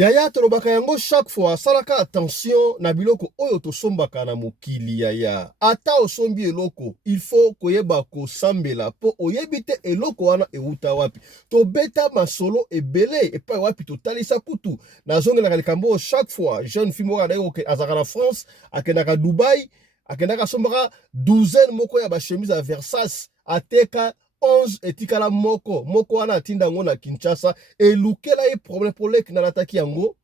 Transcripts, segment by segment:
Yaya tolobaka yango chaque fois salaka attention na biloko oyo tosombaka na mokili yaya. Ata osombi eloko, il faut koyeba ko sambela po oyebite eloko wana euta wapi. To beta masolo ebele epa wapi to talisa kutu. Na zonge na likambo chaque fois jeune fille moko adako ke azaka na France, akendaka Dubai, akendaka sombaka douzaine moko ya ba chemise à Versace, ateka 11 etikala moko wana atinda ngo na Kinshasa elukela ye problème polek na lataki yango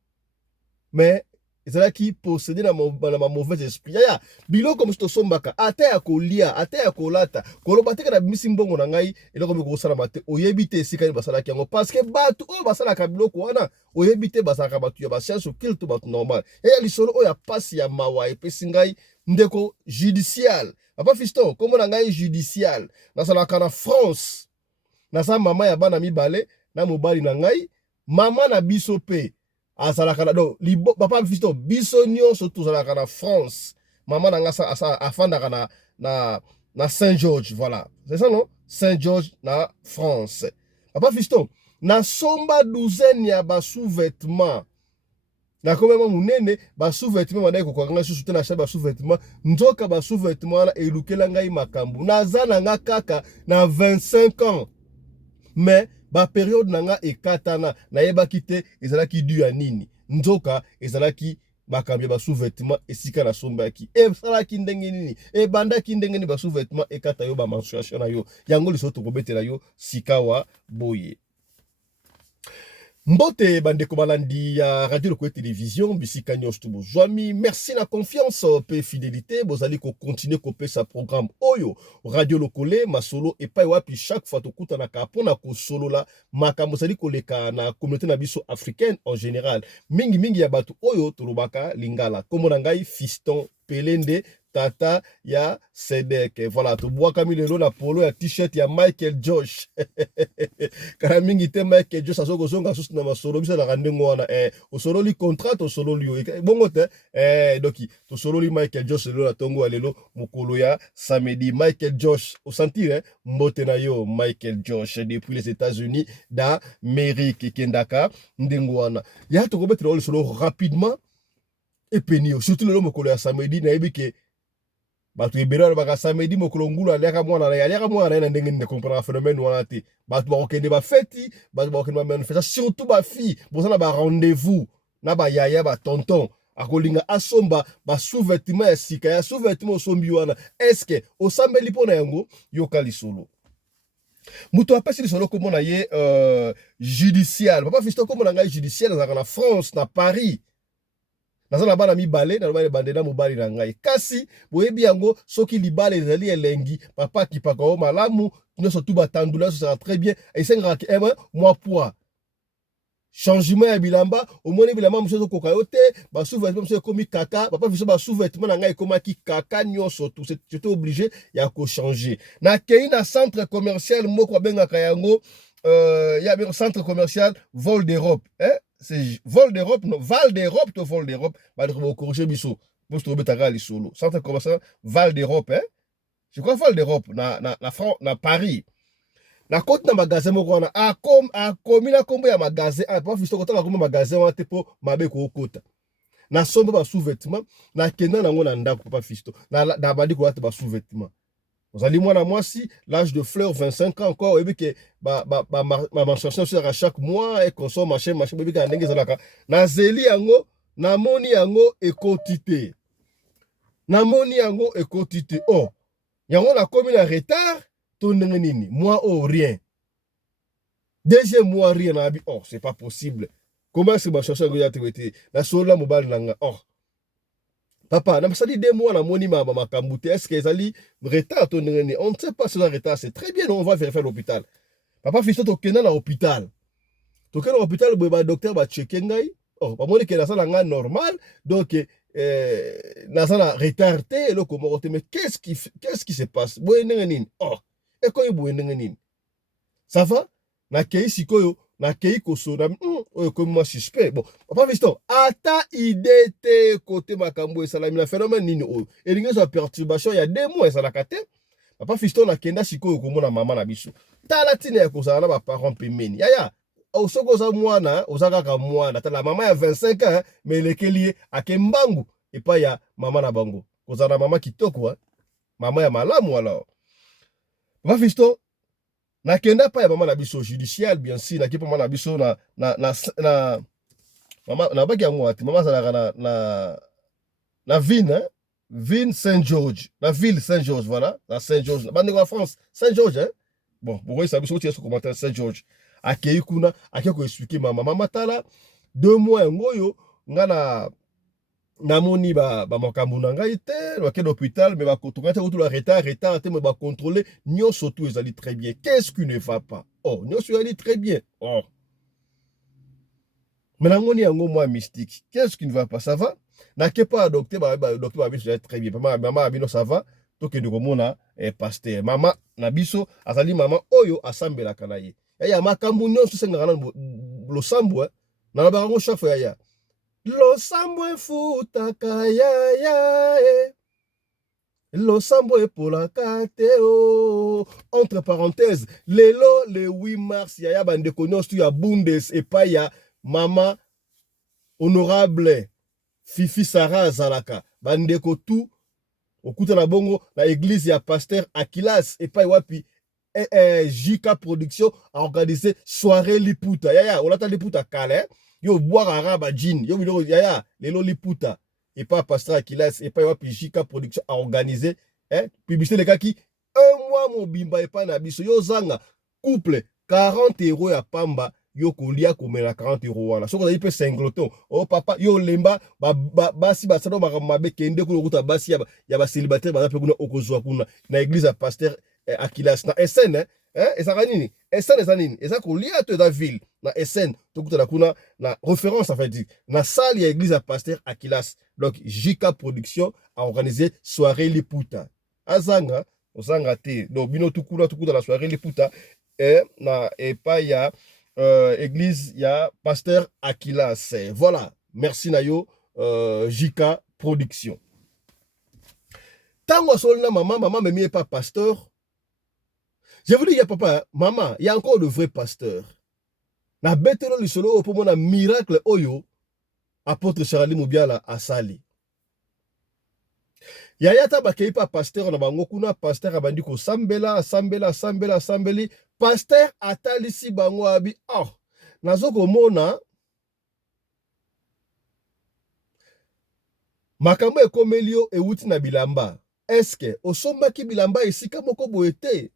mais ezalaki posséder na mauvais esprit ya biloko mosto sombaka ata ya kolia ata ya kolata koloba te na bimisi mbongo na ngai eloko meko sala mate oyebite esika ni basalaki yango parce que batu o basalaka biloko wana oyebite basalaka batu ya basianso kilte batu normal ya lisolo oya pasi ya mawa epesi ngai ndeko judicial Papa Fiston, comment on a judicial? Nasalaka na France. Nasa mama ya bana mibale na mobali na ngai, mama na biso pe. Asalaka na do, papa Fiston, biso nyonso tozalaka na France. Mama na ngasa afandaka na Saint-Georges, voilà. C'est ça non? Saint-Georges na France. Papa Fiston, na somba douzaine ya ba sous-vêtements. Na komema munene ba sous-vêtements madai ko kwanga susu tena sha ba sous-vêtements nzoka ba sous-vêtements na elukela ngai makambu naza na nga kaka na 25 ans mais ba période na nga ekatana na yebaki te ezalaki du ya nini nzoka ezalaki makambu ba sous-vêtements esika na sombaki salaki ndenge nini bandaki ndenge ni ba sous-vêtements ekata yo ba mensuration na yo yango lisoto kobetela yo sikawa boye. Mbote bandeko balandi ya radio Lokoye télévision bisika nyos to bozwami merci la confiance pe fidélité bozali ko continuer ko pe sa programme oyo radio Lokole masolo epai wapi chaque fois to kutana ka pona ko solo la makambo zali ko leka na communauté na biso africaine en général mingi ya batu oyo to lobaka lingala komo na ngai Fiston Pelende tata ya Sedek. Voilà, tu bois comme il est là polo ya t-shirt ya Michael Josh. Kana mingi te Michael Josh azoko zonga susu na masolo bisa na randengo wana o solo li contrat o solo li bongo te doki to solo li Michael Josh le la tongo alelo mokolo ya samedi Michael Josh au sentir mbote na yo Michael Josh depuis les États-Unis d'Amérique kendaka ndengo wana ya to ko betre le solo rapidement et penio surtout le mokolo ya samedi na ebike batu ebera baka samedi mokolo ngulu aliaka mwana na ndenge ne comprendre phénomène wana te batu ba okende ba feti batu ba okende ba manifestation surtout ba fille bozana ba rendez-vous na ba yaya ba tonton akolinga asomba ba sous-vêtements ya sika ya sous-vêtements sombi wana est-ce que osambeli pona yango yoka lisolo muto apesi lisolo komona ye judicial papa Fiston komona ngai judicial na France na Paris. Nazana bana mibale na bana bandena mobali na ngai kasi boyebi yango soki libale ezali elengi papa kipaka o malamu nyonso tu batandula ça sera très bien esenga ke moi poids changement ya bilamba omoni bilamba moso koka yo te ba sous-vêtements moso komi kaka papa Fiston ba sous-vêtements na ngai komaki kaka nyonso tout c'était obligé ya ko changer na kei na centre commercial moko bengaka yango ya un centre commercial Vol d'Europe c'est Vol d'Europe non Val d'Europe to Vol d'Europe ba de corriger biso pour se trouver tagali solo centre commercial Val d'Europe je crois Val d'Europe na France na Paris na côte na magasin moko na a komi na kombo ya magasin pas Fiston kotaka kombo magasin wana te po mabe ko okota na somba ba sous-vêtements na kenda nango na ndako papa Fiston na bandi ko ata ba sous-vêtements. Vous allez moi si l'âge de fleur 25 ans encore et que ma mensuration sera chaque mois et consomme machin bébé ka ndenge zalaka na zeli yango na moni yango ekotité oh yango na komi na retard to ndenge nini moi oh rien deuxième mois rien na bi oh c'est pas possible comment c'est ma chanson que ya te na sola mobile nanga oh papa, na masali 2 mois na moni ma makamute est-ce que ezali retard to ndenge on ne sait pas si le retard c'est très bien on va vérifier à l'hôpital. Papa Fiston to kena na hôpital. To kena na hôpital ba docteur ba checker ngai. Oh, ba moni ke na sala nga normal donc na sala retard te le comment mais qu'est-ce qui se passe? Boye ndenge nini? Oh, et ko boye ndenge nini? Ça va? Na kei sikoyo na kei koso na comme moi suspect bon papa Fiston ata idée te côté makambo et salami na phénomène nini o elinga so perturbation ya 2 mois ça la kate papa Fiston na kenda sikoyo komona mama na biso tala tina ya kozala na ba parents pemeni yaya soko za mwana ozaka mwana ta la mama ya 25 ans mais lekeli akembangu et pas ya mama na bango kozana mama kitoko mama ya malamu alors va fisto na kenda pa ya mama na biso judiciaire bien sûr na kipa mama na biso na mama na baki yango ati mama zalaka na ville Ville Saint-Georges, la ville Saint-Georges, voilà, la Saint-Georges, la France, Saint-Georges, hein. Bon, vous voyez, ça vous sur commentaire Saint-Georges. Akei kuna, akei ko expliquer mama tala 2 mois ngoyo ngana namoni ba makambu na ngai te, ba ke l'hôpital mais ba kotonga te tout la retard te mais ba contrôler nyo surtout ils allaient très bien. Qu'est-ce qui ne va pas? Oh, nyo surtout allait très bien. Oh. Mais namoni yango moi mystique. Qu'est-ce qui ne va pas? Ça va? Na ke pas docteur docteur ba biso très bien. Maman abino ça va. To ke ndeko mona pasteur. Mama na biso azali mama oyo asambela kana ye. Ya makambu nyonso senga kana lo sambo na ba ngo chaque fois ya. Lo sambo futa kaya Lo sambo epola kate o. Entre parenthèses, lelo le 8 mars ya bandeko nyonso ya Bundes et pa ya mama honorable Fifi Sarah Zalaka bandeko tout okuta na bongo na église ya pasteur Akilas et pa wapi JK Production a organisé soirée liputa yaya olata liputa kale yo boire araba jean yo bilo yaya lelo liputa et pas pasteur Akilas et pa wapi JK Production a organisé publicité les gars qui 1 mois mobimba et pas na biso yo zanga couple 40 € ya pamba yo kolia komela 40 € wana soko zayi pe singleton oh papa yo lemba basi basado mabe kende kuno kuta basi ya ba célibataire ba pe kuna okozwa kuna na église ya pasteur Akilas na SN ezaka nini SN ezanini ezaka kolia to da ville na SN to kuta na kuna na référence en fait dit na salle ya église ya pasteur Akilas donc JK Production a organisé soirée liputa azanga ozanga te donc bino tukuta la soirée liputa na pas ya église ya pasteur Akilas. Voilà, merci Nayo JK Production. Tango solna maman me mie pas pasteur. Je vous dis il y a papa, maman, il y a encore de vrais pasteurs. Na betelo lisolo pour mon miracle oyo apôtre Charlie Moubiala asali. Yaya tabakei pa pasteur na bango kuna pasteur abandi ko sambela sambeli pasteur atalisi bango abi nazoko mona makambo ekomelio euti na bilamba eske osombaki bilamba esika moko boete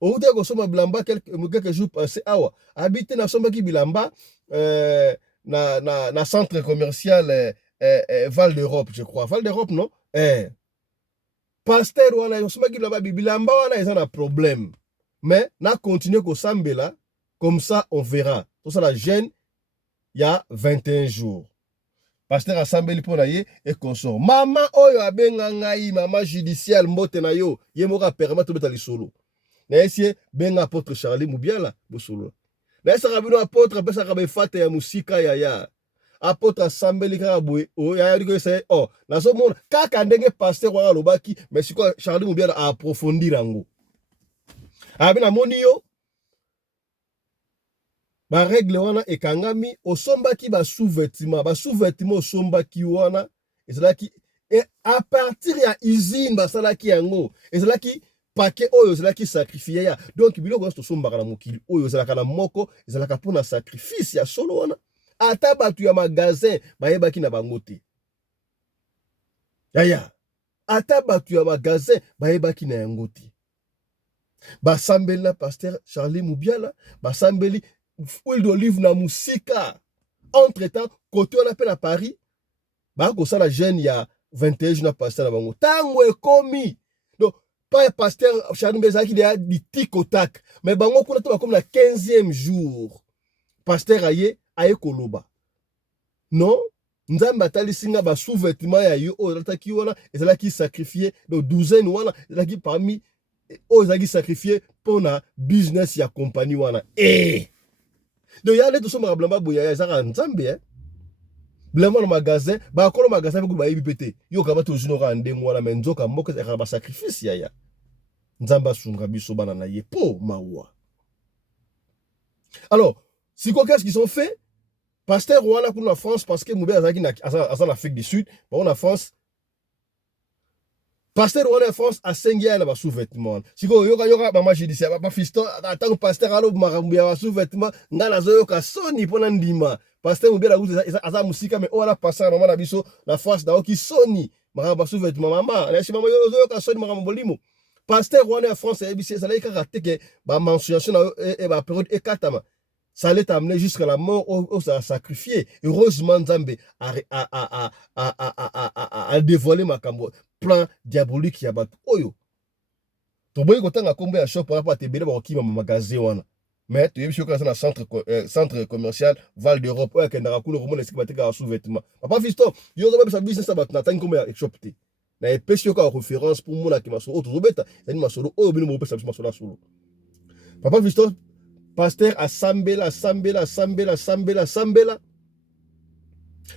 outi ko somba bilamba quelques jours passé awa habite na sombaki bilamba na centre commercial Val d'Europe je crois Val d'Europe non pasteur wana yosomaki bilamba wana eza na problème mais na continuer ko sambela comme ça on verra tout ça la gêne il y a 21 jours pasteur asambeli pona ye et consort mama oyo abenga ngai mama judiciaire mbote na yo ye moka permettre beta lisolo na essayer benga apôtre Charlie Moubiala bosolo na essa rabino apôtre pesa ka be fate ya musika ya apôtre asambeli kaka boye ya diko ese nazo mona kaka ndenge pasteur wana lobaki mais siko Charlie Moubiala a approfondir yango abina moni yo ba règle wana ekangami osombaki ba sous-vêtement osombaki wana ezalaki et à partir ya usine basalaki yango ezalaki paquet oyo ezalaki sacrifié ya donc biloko nyonso tosombaka na mokili oyo ezalaka na moko ezalaka mpona sacrifice ya solo wana ata bato ya magasin bayebaki na bango te yaya ata bato ya magasin bayebaki na yango te basambeli na pasteur Charlie Moubiala basambeli huile d'olive na musika entre temps côté on appelle à Paris bakosala jeune ya 21 jours na pasteur na bango tango ekomi donc pas pasteur Charlie Moubiala qui a dit tic au tac mais bango kuna to comme la 15e jour pasteur aye koloba non nzambe atalisinga ba sous-vêtement ya yo oyo ataki wana ezalaki sacrifié donc douzaine wana ezalaki parmi oyo ezalaki sacrifié pona business ya compagnie wana donc yale tosomaka bilamba boya ya ezaka nzambe bilamba na magasin bakolo magasin biko bayebi pete yo kaba tozunoka ndengo wana mais nzoka moko ezaka ba sacrifice ya nzambe asunga biso bana na ye po mawa alors Siko, qu'est-ce qu'ils ont fait? Pasteur Rwanda pour la France, parce que Moubé Azaki en Afrique du Sud, bon, la France, pasteur Rwanda en France a 5 ans là sous-vêtements. Siko, yoka maman judiciaire, papa fiston, attends pasteur alo marambia sous-vêtements, ngala zo yoka soni pona ndima. Pasteur Moubé la asa musika mais ola pasteur maman na biso la France da oki soni, maramba sous-vêtements maman, na si maman yoka soni maramba bolimo. Pasteur Rwanda en France, ça l'a raté que ba mensuration et ba période ekatama. Ça allait t'amener jusqu'à la mort, ça a sacrifié. Heureusement, Nzambe a dévoilé ma plan diabolique qui a battu. Oyo. Tu vois, quand on a combien de choses pour rapport à tes bébés, qui m'a magasin. Mais tu es sûr que c'est un centre commercial Val d'Europe, où il y a un couleur roman, qui a sous-vêtements. Papa, fiston, il y a un business à battre, n'attends combien de shop. Na epesi yoka référence pour moi qui m'a solo auto beta yani masolo oyo bino mo pesa masolo solo papa fiston pasteur asambela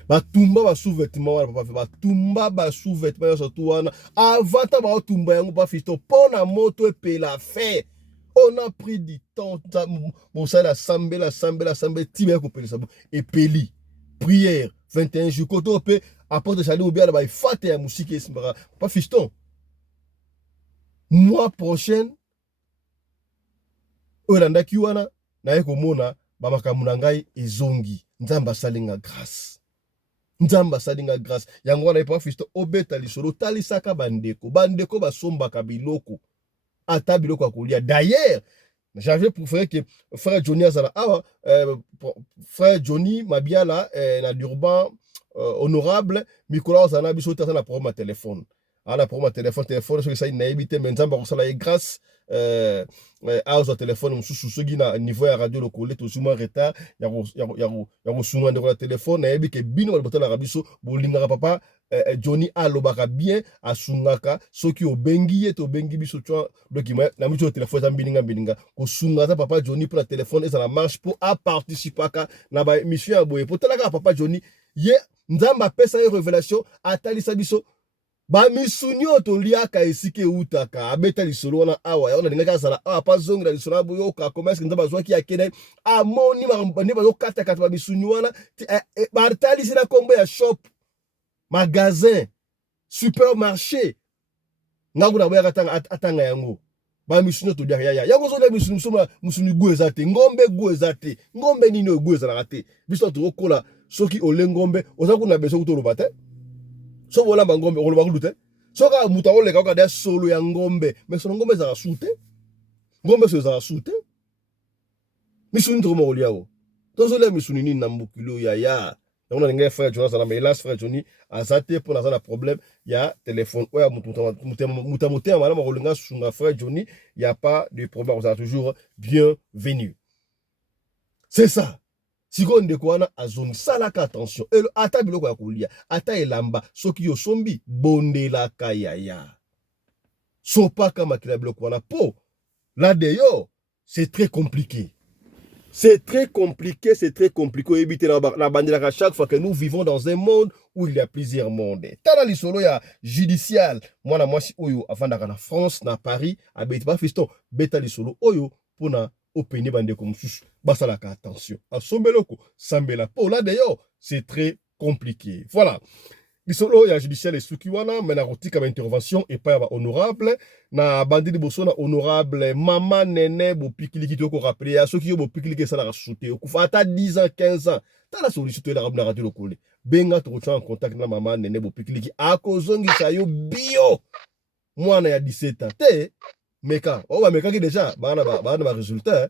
batumba ba sous-vêtements wana papa batumba ba sous-vêtements surtout wana avata ba tumba yango papa fiston pona moto epela fait on a pris du temps bon ça la sambela tibe ko pela sabo epeli prière 21 jours koto pe apporte chalet ou bien là ba fate ya musique esimbara papa fiston mois prochain olanda ki wana na ye komona ba makambo na ngai ezongi nzamba salinga grâce yango wana papa fiston obeta lisolo talisaka bandeko basombaka biloko ata biloko akolia d'ailleurs j'avais préféré que frère Johnny azala awa frère Johnny Mabiala na Durban honorable Nicolas azana biso tata na problème à téléphone ala problème à téléphone so ça inaibité mais nzamba ko sala grâce au téléphone mususu soki na niveau ya radio lokole to suma retard ya sunga ndeko na téléphone na yebi ke bino ba botala biso bolingaka papa Johnny alobaka bien asungaka soki obengi ye to bengi biso twa document na miso téléphone za mbininga ko sunga za papa Johnny pour la téléphone et ça marche pour a participaka na ba émission ya boye potalaka papa Johnny ye nzamba pesa ye révélation atalisa biso ba misunyo to liaka esike utaka abeta lisolo wana awa ona ndinga sala awa pa zongra lisolo boyo ka commerce nzamba zwaki akene amoni marambani bazo kata ba misunyo wana ba talisi na kombo ya shop magasin supermarché ngakuna boya atanga yango ba misunyo to liaka ya yango zo na misunyo gu ezate ngombe nini gu ezala te biso to kola soki olengombe ozakuna beso kutoloba te so bola ngombe oloba kulute soka muta oleka ka da solo ya ngombe mais son ngombe za sute ngombe so za sute misuni to mo oliao to so le misuni ni na mbukilo ya on a frère Jonas na hélas frère Johnny azate pour na problème ya téléphone oya muta malama kolinga sunga frère Johnny y a pas de problème on a toujours bienvenue c'est ça. Siko ndeko wana azoni salaka attention ata biloko ya kolia ata elamba soki yo sombi bondelaka yaya sopaka makila biloko wana po là d'ailleurs c'est très compliqué éviter la bandela à chaque fois que nous vivons dans un monde où il y a plusieurs mondes tala lisolo ya judicial mwana mwasi oyo avandaka na France na Paris abeti ba fiston beta lisolo oyo pona opéné bandeko mususu basalaka attention asombeloko sambela po là d'ailleurs c'est très compliqué voilà lisolo ya judiciaire esuki wana mena kotika ba intervention et pas ba honorable na bandi liboso na honorable mama nene bo pikiliki to ko rappeler ya soki yo bo pikiliki sala ka sauter okufa ata 10 ans 15 ans tala solliciter la radio lokole benga to en contact na mama nene bo pikiliki akozongisa yo bio mwana ya 17 ans te meka meka ki déjà bana ba résultat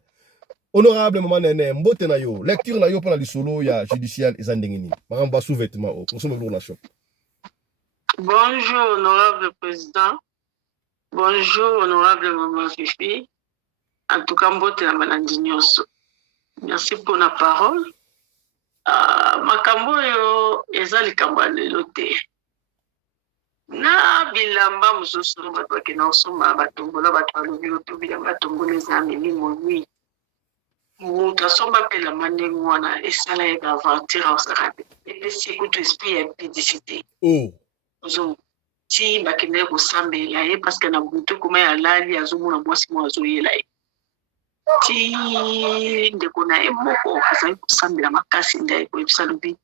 honorable maman nene mbote na yo lecture na yo pour la lisolo ya judiciaire ezandengini maramba sous-vêtement au consomme de nation. Bonjour honorable président, bonjour honorable maman Fifi, en tout cas mbote na malandi nyonso. Merci pour la parole. Makambo yo eza likambo lelo te. Na bilamba mususu bato bakena osoma batombola bato balobi oto bilamba tombola eza milimo nui mutu asomba mpe lamba ndenge wana esala ye baventure osaka te epesi ekutu esprit ya pédicité ozo ti bakendeki kosambela ye parceke na butu ekoma ya lali azomona mwasi mo azoyela ye ti ndeko na ye moko azali kosambela makasi nde ayekoyebisa lobi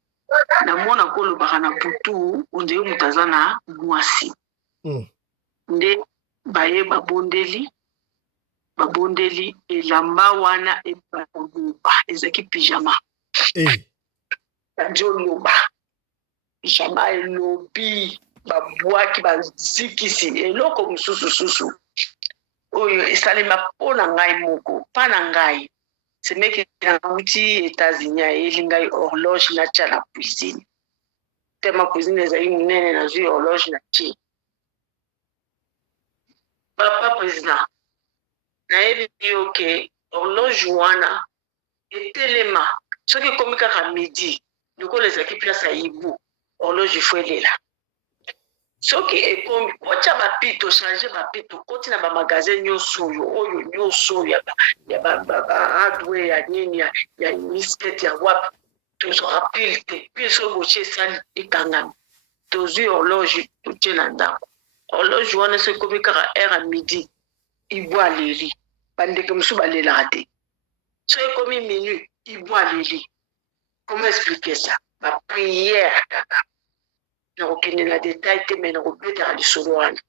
namona kolobaka na butu ondeye moto aza na mwasi nde baye babondeli elamba wana ebaloba ezalaki pyjama bandi oloba pyjama elobi babwaki bazikisi eloko mosusu oyo esalema mpo na ngai moko mpa na ngai semeki nauti États-Unis ayeli ngai horloge natya na cuisine tema cuisine ezali monene nazwi horloge natie papa président nayebi yo ke horloge wana etelema soki ekomi kaka midi lokola ezalaki place ya yibu horloge ifo elela soki ekomi otya bapito change bapito koti na bamagasin nyonso oyo nyonso ya bahardware ya nini ya misket ya wapi tozwaka pile te pile soki botie esali ekangami tozwi horloge totie na ndako horloge wana soki ekomi kaka heure ya midi ibu aleli bandeke mosusu balelaka te soki ekomi minute ibu aleli comment expliquer ça bapriere kaka nakokende na detail te me nakobetaka lisolo wana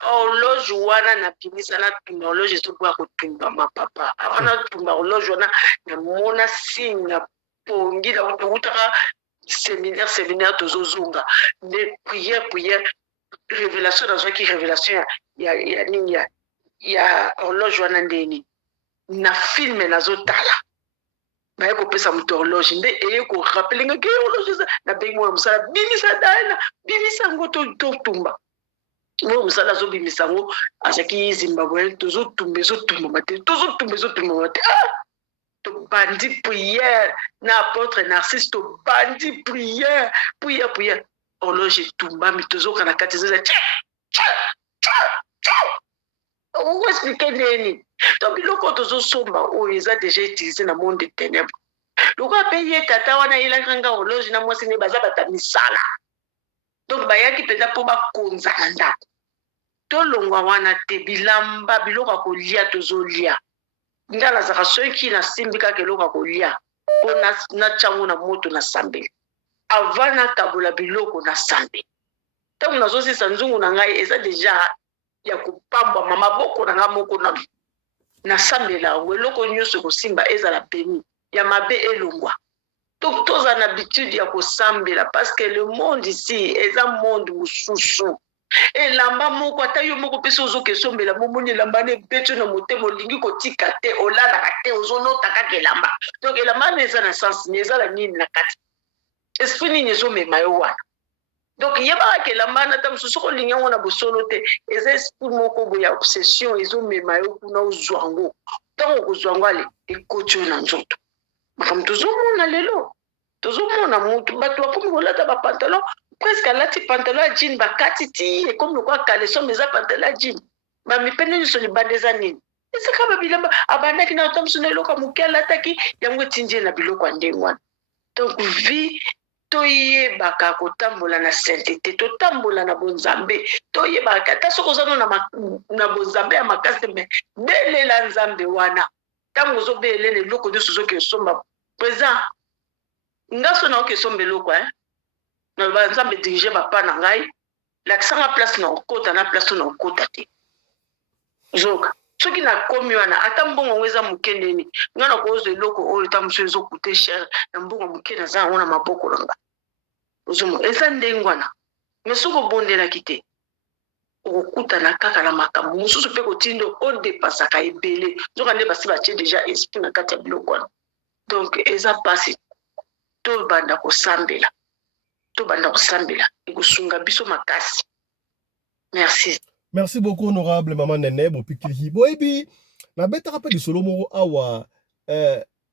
horloge wana napimisa natumba horloge ezoboya kotumba mapapa avant natumba horloge wana namona signe na pongi nautaka séminaire tozozonga nde prière révélation nazwaki révélation ya nini ya horloge wana ndeni na filme nazotala baye kopesa moto horloge nde eye korapele nga ke horloge na bengi mwana mosala bimisa dana bimisa yango totumba mwana mosala azobimisa yango azalaki zimbabwe ezotumbama te ezotumbama te tobandi prière na apôtre Narcisse tobandi prière horloge etumbami tozoka na kati ezoza expliquer nini donc biloko tozosomba oyo eza déjà utilisé na monde de ténèbres lokola mpe ye tata wana yelakanga horloge na mwasi ne baza bata misala donc bayaki mpenza mpo bakonza na ndako tolongwa wana te bilamba biloko ya kolia tozolia nga nazaka soki nasimbi kaka eloko ya kolia mpo natyango na moto na sambeli avant nakabola biloko na sambeli ntango nazosisa nzungu na ngai eza déjà ya kopambwama maboko na nga moko nasambela yango eloko nyonso kosimba ezala peni ya mabe elongwa donc toza na habitude ya kosambela parce que le monde ici eza monde mosusu elamba moko ata yo moko mpe so ozoka esombela momoni elamba na ebeto na motema olingi kotika te olalaka te ozonota kaka elamba donc elamba wana eza na sansi ni eza na nini na kati esprit nini ezomema yo wana donc yebaka elamba wana ta mosusu kolingi yango na bosolo te eza esprit moko boye ya obsession ezomema yo kuna ozwa yango ntango kozwa yango ale ekoti yo na nzoto makambo tozomona lelo tozomona mutu bato bakomi kolata bapantalon presque alati pantalon ya jean bakati ti ekomi lokola kaleson eza pantalon ya jean bamipende nyonso libanda eza nini ezaka babilamba abandaki na ota mosu na eloko ya moke alataki yango etindi ye na biloko ya ndenge wana donc vie toyebaka kotambola na sainteté totambola na bonzambe toyebaka ata soki oza na bonzambe ya makasi te me belela nzambe wana ntango ozobelela eloko nyonso ozoki esomba présent ngaso naoki esomba eloko na banzambe dirige papa na ngai lakisanga place na okota na place na okota te zoka soki nakomi wana ata mbongo yango eza moke ndeni nga nakozwa eloko oyo ata mosu ezokute cher na mbongo moke naza yango na maboko na nga ozomo eza ndenge wana me soki obondelaki te okokutana kaka na makambo mosusu mpe kotindo odepasaka ebele nzoka nde basi batie déjà esprit na kati ya biloko wana donc eza mpasi tobanda kosambela ekosunga biso makasi. Merci beaucoup honorable maman Nene bopikili boyebi nabetaka mpe lisolo moko awa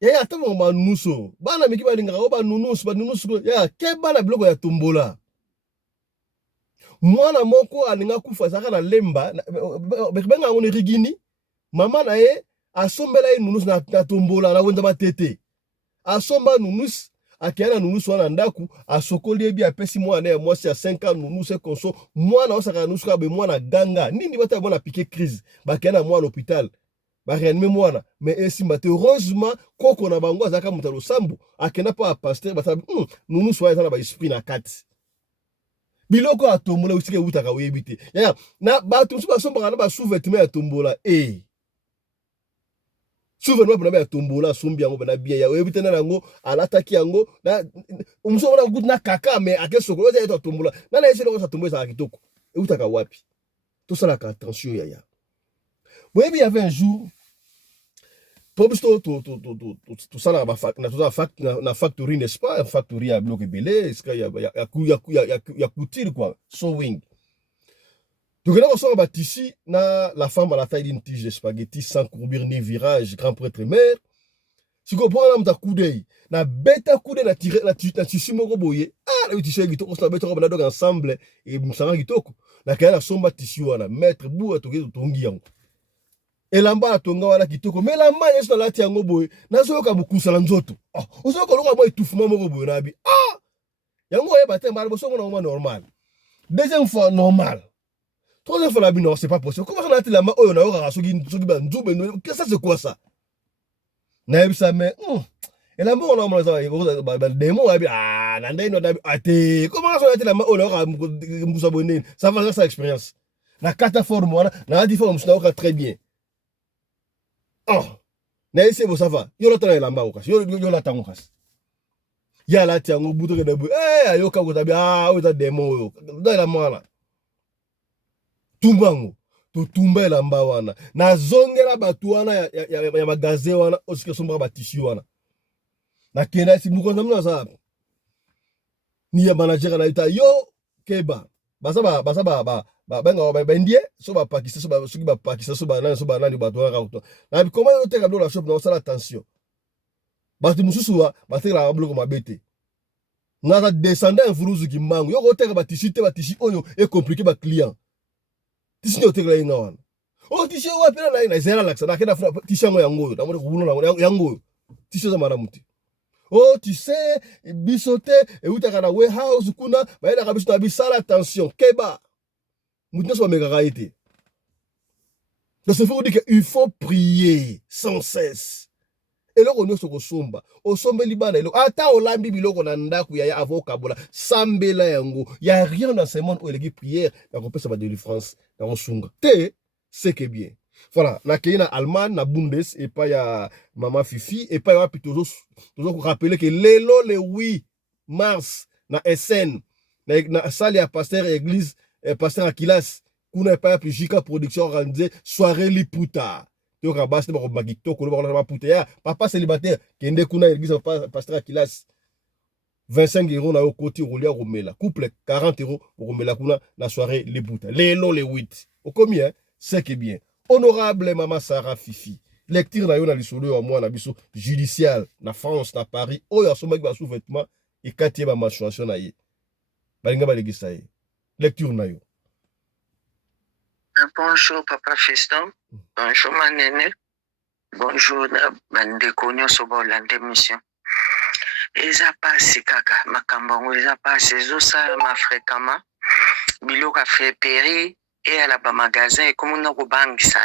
yaya ata mama nuso bana miki balingaka o banunusu ya ke bana biloko ya tombola mwana moko alinga kufa zaka na lemba benga ngone rigini mama na ye asombela ye nunusu na tombola na wenda batete asomba nunusu akiana nunusu wana ndaku asokoli ebi apesi mwana ya mwasi ya 5 ans nunusu konso mwana osaka nunusu ka be mwana ganga nini bata mwana piqué crise bakiana mwana hôpital ba réanimer mwana mais esimba te heureusement koko na bango azaka mutalo sambu akena pa pasteur ba nous soyons dans ba esprit na kati biloko atombola usike utaka uyebite ya na bato nso basomba na ba sous-vêtement ya tombola sous-vêtement na ba tombola sombi yango na bien ya uyebite na yango alataki yango na umso na gut na kaka mais akesoko oza eto tombola na ese loko sa tombola sa kitoko utaka wapi tout ça la attention ya oui il y avait un jour pour tout ça na factory n'est-ce pas factory à bloc belé est-ce qu'il y a couture quoi sewing donc là on sort ba tissu na la femme à la taille d'une tige de spaghetti sans courbure ni virage grand prêtre mère si ko prend na coudei na beta coudei na tirer na tissu moko boye le tissu qui to on beta ko na donc ensemble et msanga kitoko na kaya somba tissu wana maître bou atoki tongi yango elamba atonga wana kitoko mais elamba yeso lati yango boye nazoyoka bukusala nzoto ozoyoka loka boye étouffement moko boye na bi yango yeba te mal boso mona normal deuxième fois normal troisième fois la bi non c'est pas possible comment ça lati lamba oyo na yoka soki ba nzube qu'est-ce que c'est quoi ça na yebisa mais elamba ona mona za ba démon ya bi na ndai no da bi ate comment ça lati lamba oyo na yoka mbusa bonene ça va ça expérience na kata forme wana na di forme ça très bien na ese bo ça va yo lota na elamba okasi yo lata ngokasi ya lati yango buto ke debu ayoka ko tabi o ta demo yo da la mwana tumbango to tumba elamba wana na zongela batu wana ya magaze wana osike somba ba tissu wana na kena si mukonza mna za ni ya manager na ita yo keba basa ba indie so ba pakisa so ba soki ba pakisa so ba nani ba toa ka na bi comment yo teka la shop na osala attention batu mususu wa ba teka la bloko mabete na za descendre furuzu ki mangu yo ko teka ba tissu oyo e compliqué ba client tissu yo teka la inga wana tissu wa pela na zera laksa na kena tissu yango na mo ko buno yango tissu za mara muti tu sais bisote et utaka na warehouse kuna ba ela kabiso na bisala attention keba mutinso ba mega été. Donc ça veut dire qu'il faut prier sans cesse. Et là on se kosomba, osombe libana elo ata olambi biloko na ndaku ya avoka bola sambela yango. Il y a rien dans ce monde où il y a prière, na ko pesa ba délivrance, na osunga. Te c'est que bien. Voilà, na keina Allemagne na Bundes et pas ya Mama Fifi et pas ya toujours rappeler que lelo le 8 mars na SN na salle ya pasteur église pasteur Akilas kuna pa Jika production organisé soirée liputa to ka basta ba ko magito ko ba puta ya papa célibataire kende kuna église pasteur Akilas 25 € na côté roulia romela couple 40 € romela kuna na soirée liputa lelo le 8 au combien c'est que bien. Honorable Mama Sarah Fifi, lecture na yo na lisolo ya mwana biso judiciaire na France na Paris oyo asomaki ba sous-vêtement et katie ba menstruation na ye. Balinga balegisa ye. Lecture na yo. Bonjour papa Fiston. Bonjour manene. Bonjour bandeko nyonso bolanda émission. Eza pasi kaka makambo eza pasi ezosala ma fréquemment biloko fait péri et à la magasin et comme on a kobangisa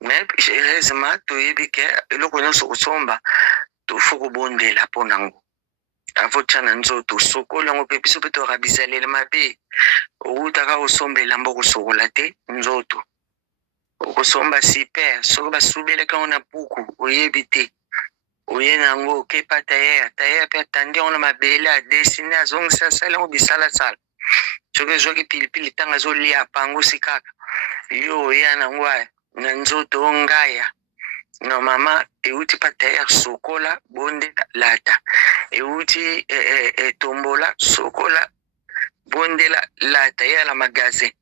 mais heureusement toyebi ke eloko nyonso kosomba tofo kobondela mpo nango avotia na nzoto sokola yango mpe biso mpe torabisalela mabe outaka kosombela mbo kosokola te nzoto okosomba super soki basubelaka ngo na buku oyebi te oye nango okepa tayer mpe atandi yango na mabele adesine azongisa asala yango bisalasala soki ezwaki pilipili ntango azolia apangusi kaka yo oya nango na nzoto ngaya no mama euti pa tayer sokola bonde lata euti tombola sokola bonde lata ya la magasin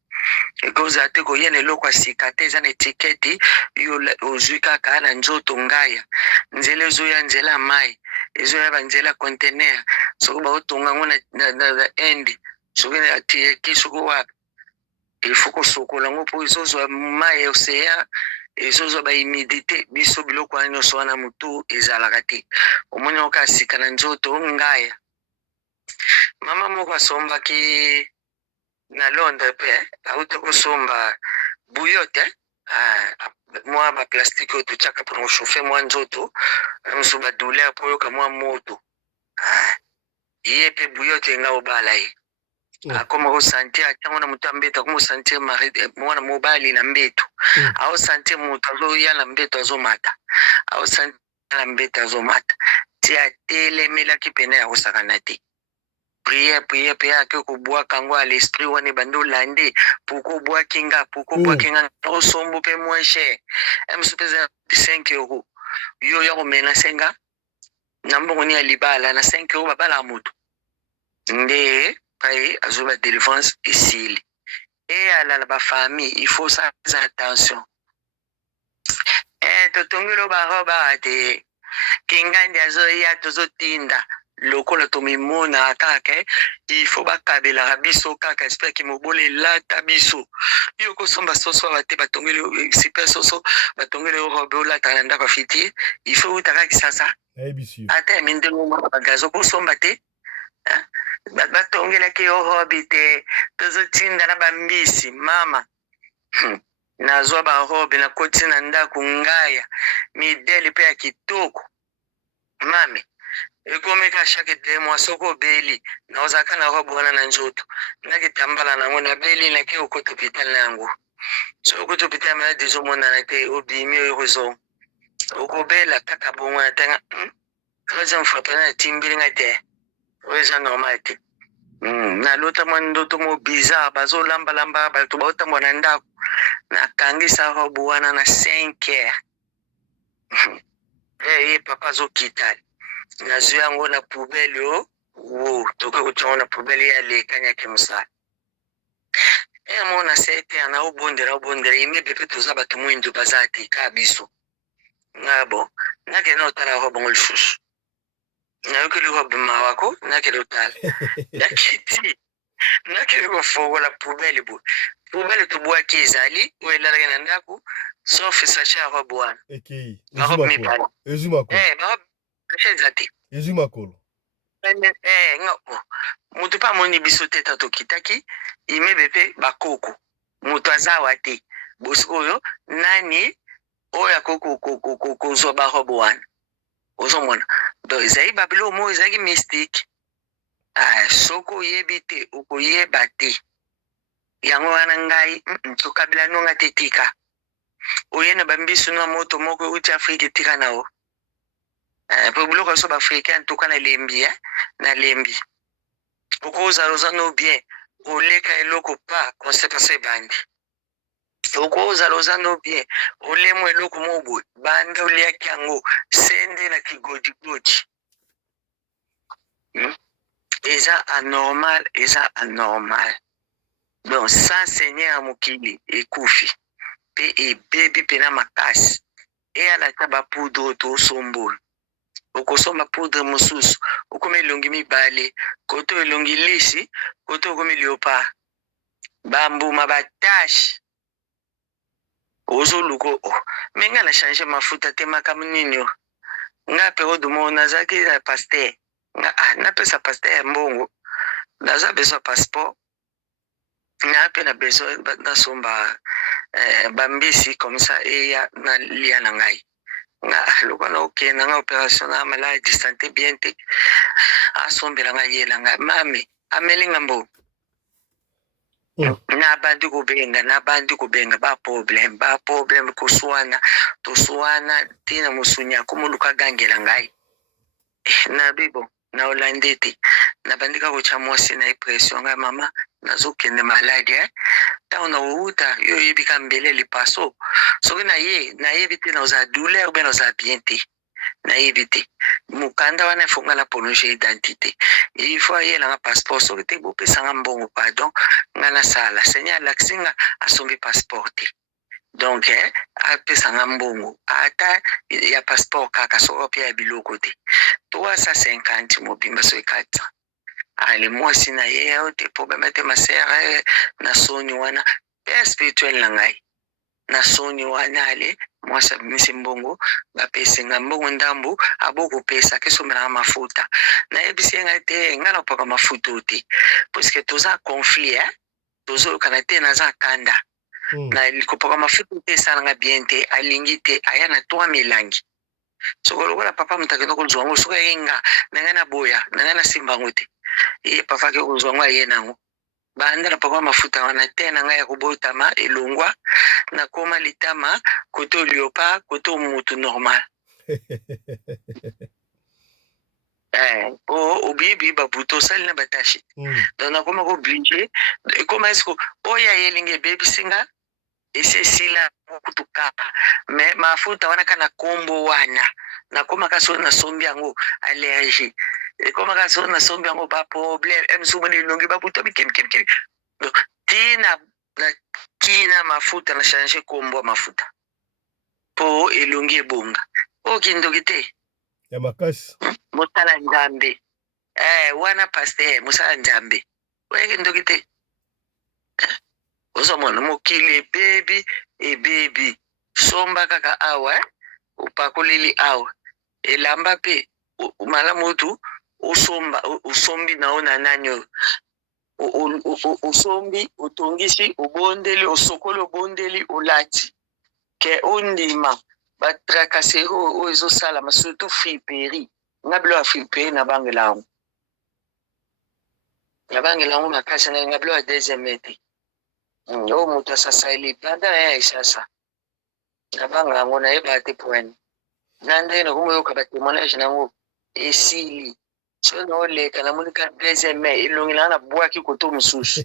ekoza te koyena eloko asika te eza na etiketi yo ozwi kaka na nzoto ngaya nzela ezoya nzela mai ezoya banzela conteneur soki baotonga ngo na ende soki atieki soki wapi ilfo kosokola ngo mpo ezozwa mai océan ezozwa bahumidité biso biloko wana nyonso wana motu ezalaka te omoni oka asika na nzoto ngaya mama moko asombaki na Londres pe auti kosomba buyo te mwa ba plastique oyo totiaka mpona kochauffe mwa nzoto mosusu badouleur mpo oyoka mwa moto ye mpe buyote nga obala ye akoma kosentir atango na moto ya mbeto akoma kosentir mwana mobali na mbeto aosentir moto azoya na mbeto azomata aosentir na mbeto azomata ti atelemelaki pene ya kosakana te priere ake kobwaka yango à l'esprit wana ebandi olande poko obwaki nga osombo mpe moins cher mosu mpe eza 5 euro yo ya komenase nga na mbongo ni ya libala na 5 euro babalaka moto nde paye azoba délivrance esili eyala bafamille il faut ça attention totongelo baroba te kingandi azoya tozotinda lokola tomimona kaka il faut bakabelaka biso kaka espèce mobole elata biso yo kosomba soso bate batongeli super soso batongeli robe olata na ndako afiti il faut utaka kisasa ata mindelo bagazo kosomba te batongelaki yo robe te tozotinda na bambisi mama nazwa barobe nakoti na ndako ngaya midele mpe ya kitoko mame ekomeka chaque 2 mois soko obeli naozalaka na robe wana na nzoto nakitambala nango nabeli nake okota hopital na yango so okota hopital maladi ezomonana te obimi oyo kozonga okobela kaka bongo na tanga troisième fois pena natimbili nga te oyo eza normal te nalota mwa ndoto mo bizarre bazolambalamba bato baotambola na ndako nakangisa robe wana na 5 heures ye papa azokita nazwi yango na poubele o tokoki kotia yango na poubele ye alekanyaki mosala mona 7 heures naobondela imepe mpe toza bato mwindu baza te ka biso nga bon nakende otala robe yango lisusu nayokeli robe mawako nakende otala nakiti nakende kofongola poubele boye poubele tobwaki ezali oyo elalaki na ndako sauf sache ya robe wana barobe mibale barobe eza te ezwi makolo moto mpe amoni biso te ta tokitaki imebe mpe bakoko moto aza awa te bosiko oyo nani oyo akoki kozwa barobe wana ozomona donc ezali babilo mo ezalaki mystique soki oyebi te okoyeba te yango wana ngai tokabela nonga te tika oye na bambisu na moto moko euti afrika etika na o po biloko biso baafricain toka na lembi na lembi okozala oza no bien oleka eloko pa conséquence ebandi okozala oza no bien olemo eloko mo boye banda oliaki yango sende na kigodigodi eza anormal donc sans seigneur ya mokili ekufi mpe ebebi mpena makasi eyalata bapoudre tosombola okosomba poudre mosusu okoma elongi mibale koto elongi lisi koto okomi leopard bambuma batashe ozoluko me nga na change mafuta te makambo nini o nga periode mo nazalaki na paster nga napesa paster ya mbongo naza besoin passeport nga mpe na besoin nasomba bambisi comme ça eya na lia na ngai nga loko na okenda nga opération na maladi santé bien te asombela nga yela nga mame amelinga mbo nabandi kubenga ba problem toswana tina musunya kumuluka gangela ngai na bibo na olande te nabandika kucha mwasi na impression nga mama nazokende maladi ntango na outa yo oyebika mbele lipaso soki nayebi te naoza douleur be naoza bien te nayebi te mokanda wana efonga na prolonger identité il faut ayelanga passeport soki te bopesanga mbongo pardon nga nasala seigneur alakisi nga asombi passeport te donc apesanga mbongo ata ya passeport kaka soko mpe ya biloko te 350 mobimba so 400 ale mwasi na ye oyo te problème te masere na soni wana pe spirituel na ngai na soni wana ale mwasi abimisi mbongo bapesinga mbongo ndambu abokopesa kesomelanga mafuta nayebisi ye ngai te ngai napaka mafuta o te puisque toza conflit tozolokana te naza kanda na likopoka mafuta te esalanga bien te alingi te aya na 3 milangi soko lokola papa moto akenda kozwa yango soki aye nga na ngai na boya na ngai na simba yango te ye papa ake kozwa yango aye nango banda na papa mafuta wana te na ngai ya kobotama elongwa na koma litama kote oliopa kote omutu normal obibi babuto osali na batashi donc nakoma koblige ekoma esiko oyo ayelingi ebebisinga esesila kutu kaka me mafuta wana kana kombo wana nakoma kaso nasombi yango allergie ekoma kaso nasombi yango ba problème emsumuni elongi babuto bikemikemikemi donc tina mafuta na changer kombo mafuta po elongi ebonga okindoki te ya makasi mosala nzambe wana paster mosala nzambe oyekindoki te ozomona mokili ebebi somba kaka awa upakoleli awa elamba pe malamu otu usombi na ona nanyo usombi utongisi ubondeli usokoli ubondeli ulati ke ondima batrakase oyo ezosalama surtout friperi nga bilo ya friperi na bangelango makasi na nga bilo ya deuxième ete oyo moto asasa elipanda na ya esasa na banga yango nayeba te poene na nde nakomoyoka batémoignage nango esili so naoleka namonika deuxième elongi nanga nabwaki koto mosusu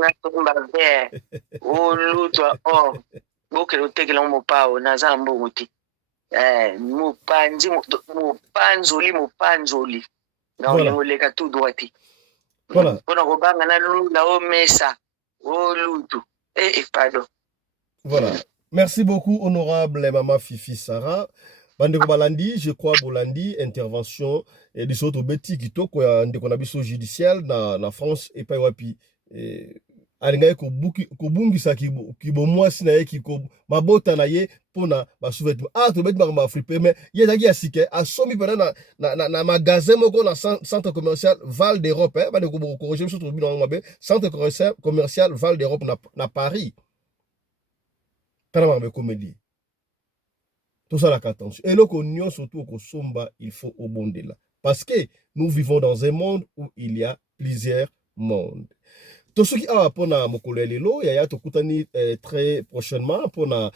natomba vert olutwa or bokele otekela ngo mopao naza mbongo te mopanzoli na olingo leka tout droit te mpona kobanga na lula omesa olutu pardon. Voilà. Merci beaucoup, honorable Maman Fifi Sarah. Bandeko balandi, je crois bolandi intervention et de soto beti kitoko ya ndeko na biso judiciaire na France et pas wapi alinga ko bungisa kibo mwasi na ye ko mabota na ye pona ba sous-vêtements to beti ba flipper mais ye zaki asike asomi pena na magasin moko na centre commercial Val d'Europe bandeko ko corriger biso to bino mabe centre commercial Val d'Europe na Paris. Tana comédie. Tout ça, la attention. Et là, qu'on surtout au somba, il faut au bon là. Parce que nous vivons dans un monde où il y a plusieurs mondes. Tout ce qui a pour na mokolo lelo, ya to kutani très prochainement pour na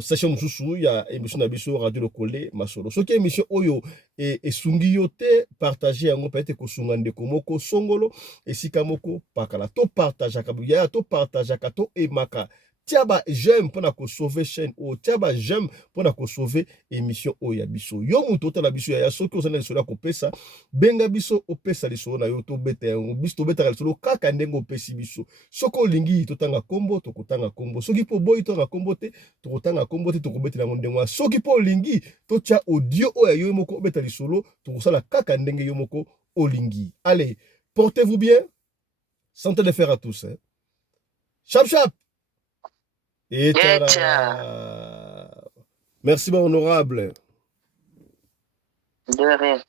session mususu ya émission na biso radio lokole masolo. Ce qui émission oyo et sungi yote partager yango peut-être ko sunga ndeko moko songolo et sikamoko pakala to partage akabuya to partage akato e maka. Tiaba j'aime pour na sauver chaîne ou tiaba j'aime pour na sauver émission o ya biso yo muto ta la biso ya soki ozana lisolo ko pesa benga biso opesa lisolo na yo to beta yango biso to beta lisolo kaka ndengo pesi biso soko lingi to tanga kombo to kotanga kombo soki po boy to na kombo te to kotanga kombo te to ko beta yango ndengo soki po lingi to tia audio o ya yo moko beta lisolo to kosala kaka ndenge yo moko olingi. Allez, portez-vous bien, santé de fer à tous hein. Chap chap. Et merci, mon honorable. De rien.